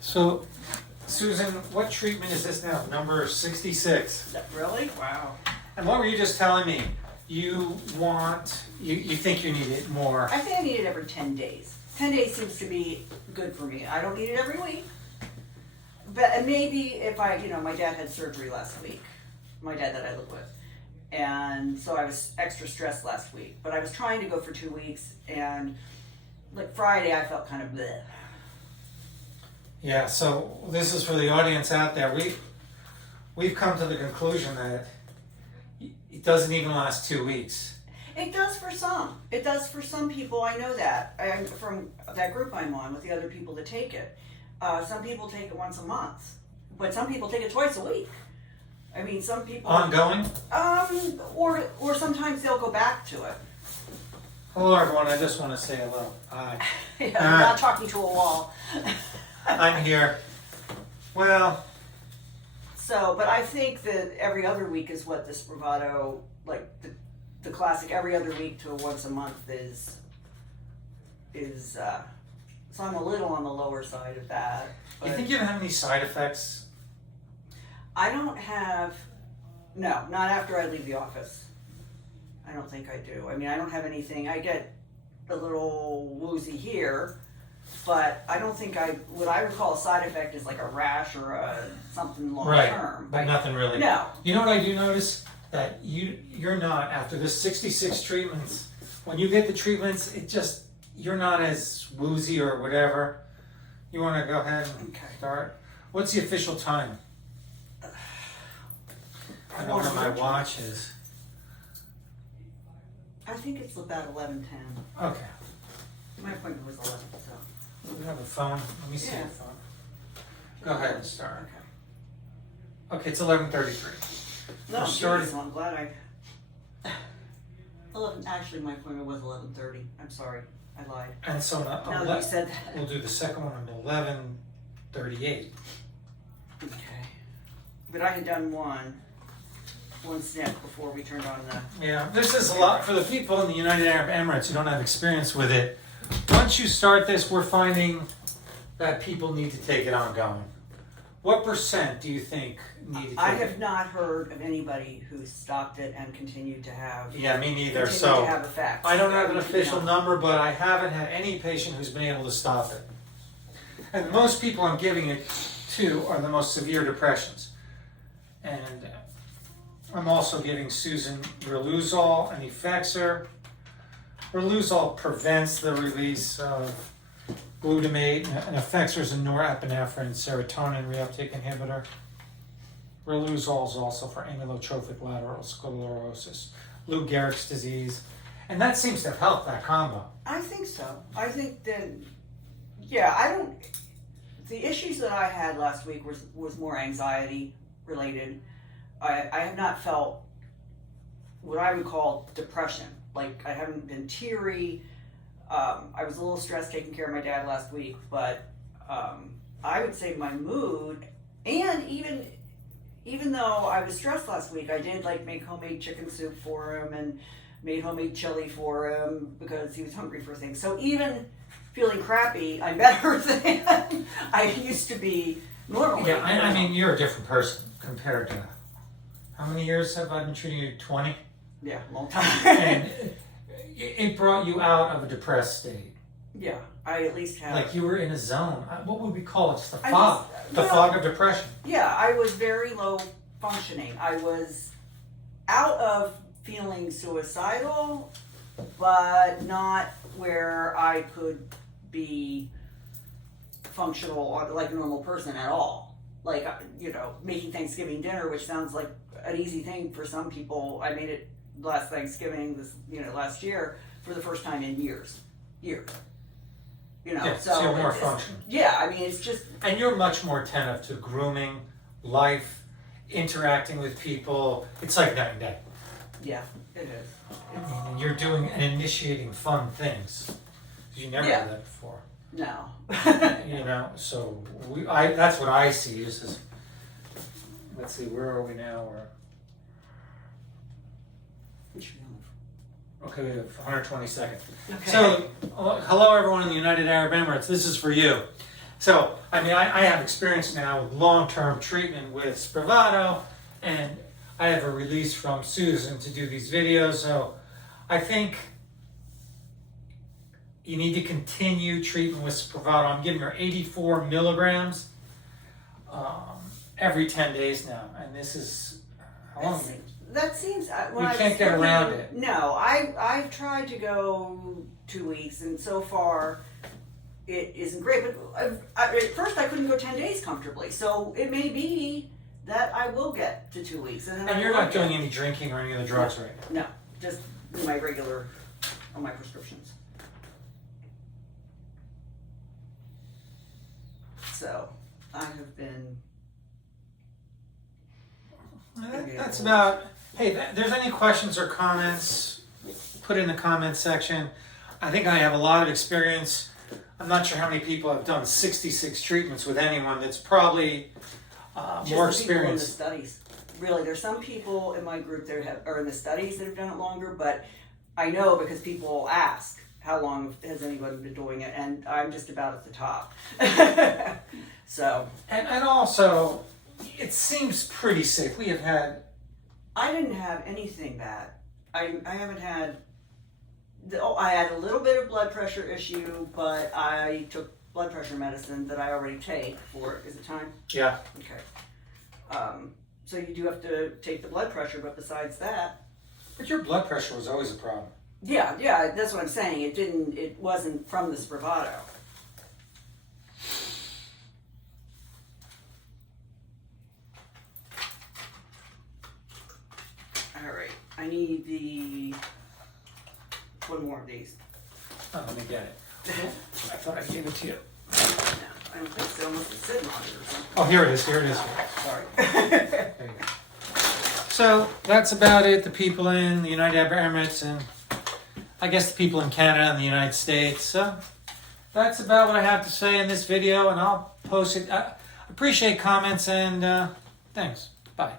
So, Susan, what treatment is this now? Number 66. Really? Wow. And what were you just telling me? You think you need it more. I think I need it every 10 days. 10 days seems to be good for me. I don't need it every week. But maybe if my dad had surgery last week. My dad that I live with. And so I was extra stressed last week. But I was trying to go for 2 weeks, and like Friday I felt kind of bleh. Yeah, so this is for the audience out there. We've come to the conclusion that it doesn't even last 2 weeks. It does for some. It does for some people. I know that. From that group I'm on with the other people that take it. Some people take it once a month, but some people take it twice a week. I mean, some people Ongoing? Or sometimes they'll go back to it. Hello, everyone. I just want to say hello. Hi. Yeah, I'm not talking to a wall. I'm here. Well. So, but I think that every other week is what the Spravato, like the classic every other week to once a month is. So I'm a little on the lower side of that. You think you have any side effects? I don't have, no, not after I leave the office. I don't think I do. I mean, I don't have anything. I get a little woozy here, but I don't think what I would call a side effect is like a rash or something long term. But nothing really. No. You know what I do notice? That you're not, after this 66 treatments, when you get the treatments, you're not as woozy or whatever. You want to go ahead and start? What's the official time? I don't know what my watch is. I think it's about 11:10. Okay. My appointment was 11, so. Do you have a phone? Let me see Yeah. your phone. Go ahead and start. Okay. Okay, it's 11:33. No, starting. geez, I'm glad 11, actually my appointment was 11:30. I'm sorry, I lied. And so Now that you said that. we'll do the second one on 11:38. Okay. But I had done one step before we turned on the... Yeah, this is a lot for the people in the United Arab Emirates who don't have experience with it. Once you start this, we're finding that people need to take it ongoing. What % do you think need to take it? I have not heard of anybody who stopped it and continued to have... Yeah, me neither. Continued So to have effects. I don't have an official number, but I haven't had any patient who's been able to stop it. And most people I'm giving it to are the most severe depressions. And I'm also giving Susan Riluzole and Effexor. Riluzole prevents the release of glutamate, and Effexor is a norepinephrine serotonin reuptake inhibitor. Riluzole is also for amyotrophic lateral sclerosis, Lou Gehrig's disease, and that seems to have helped that combo. I think so. I think that, yeah, the issues that I had last week was more anxiety related. I have not felt what I would call depression. Like, I haven't been teary. I was a little stressed taking care of my dad last week, but I would say my mood, and even though I was stressed last week, I did like make homemade chicken soup for him and made homemade chili for him because he was hungry for things. So even feeling crappy, I'm better than I used to be normally. Yeah, I mean, you're a different person compared to, how many years have I been treating you? 20? Yeah, long time. And it brought you out of a depressed state. Yeah, I at least have. Like you were in a zone. What would we call it? It's the fog. Fog of depression. Yeah, I was very low functioning. I was out of feeling suicidal, but not where I could be functional like a normal person at all. Like, making Thanksgiving dinner, which sounds like an easy thing for some people. I made it last Thanksgiving, last year, for the first time in years. Yeah, so you're more functional. Yeah, I mean, it's just... And you're much more attentive to grooming, life, interacting with people. It's like night and day. Yeah, it is. And you're doing and initiating fun things. You never did that before. No. So that's what I see. Let's see, where are we now? Okay, we have 120 seconds. Okay. So, hello everyone in the United Arab Emirates. This is for you. So, I mean, I have experience now with long-term treatment with Spravato, and I have a release from Susan to do these videos. So, I think you need to continue treatment with Spravato. I'm giving her 84 milligrams every 10 days now, and this is how long? That seems. You can't get around it. No, I've tried to go 2 weeks, and so far it isn't great. But at first I couldn't go 10 days comfortably, so it may be that I will get to 2 weeks. And you're not doing any drinking or any of the drugs right now? No, just my regular on my prescriptions. So I have been. That's about. Hey, if there's any questions or comments, put it in the comments section. I think I have a lot of experience. I'm not sure how many people have done 66 treatments with anyone. That's probably more Just the people in the experience. studies. Really, there's some people in my group that are in the studies that have done it longer, but I know because people ask how long has anyone been doing it, and I'm just about at the top. So. And also, it seems pretty safe. We have had. I didn't have anything bad. I haven't had. I had a little bit of blood pressure issue, but I took blood pressure medicine that I already take for. Is it time? Yeah. Okay. So you do have to take the blood pressure, but besides that. But your blood pressure was always a problem. Yeah, that's what I'm saying. It wasn't from the Spravato. All right, I need one more of these. Oh, let me get it. I thought I gave it to you. No, I don't think so. Unless it's sitting on it or something. Oh, here it is. Here it is. Sorry. There you go. So that's about it. The people in the United Arab Emirates and I guess the people in Canada and the United States. So that's about what I have to say in this video, and I'll post it. I appreciate comments and thanks. Bye.